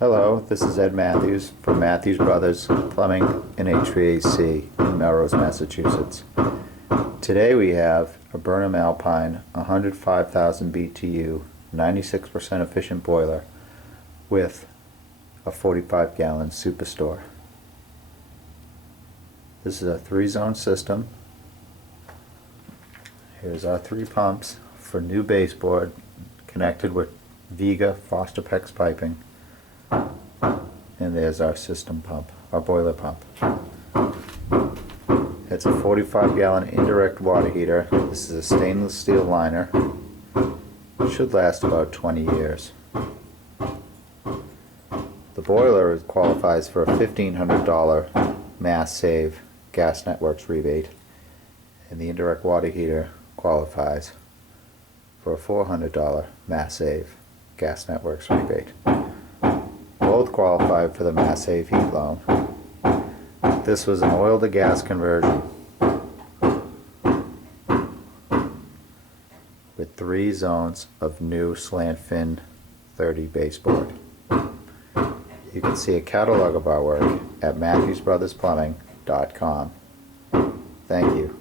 Hello, this is Ed Mathews from Mathews Brothers Plumbing and HVAC in Melrose, Massachusetts. Today we have a Burnham Alpine 105,000 BTU, 96% efficient boiler with a 45-gallon superstore. This is a 3-zone system. Here's our 3 pumps for new baseboard connected with Viga Foster PEX piping. And there's our system pump, our boiler pump. It's a 45-gallon indirect water heater. This is a stainless steel liner. It should last about 20 years. The boiler qualifies for a $1,500 Mass Save Gas Networks rebate, and the indirect water heater qualifies for a $400 Mass Save Gas Networks rebate. Both qualify for the Mass Save heat loan. This was an oil to gas conversion with 3 zones of new slant fin 30 baseboard. You can see a catalog of our work at MathewsBrothersPlumbing.com. Thank you.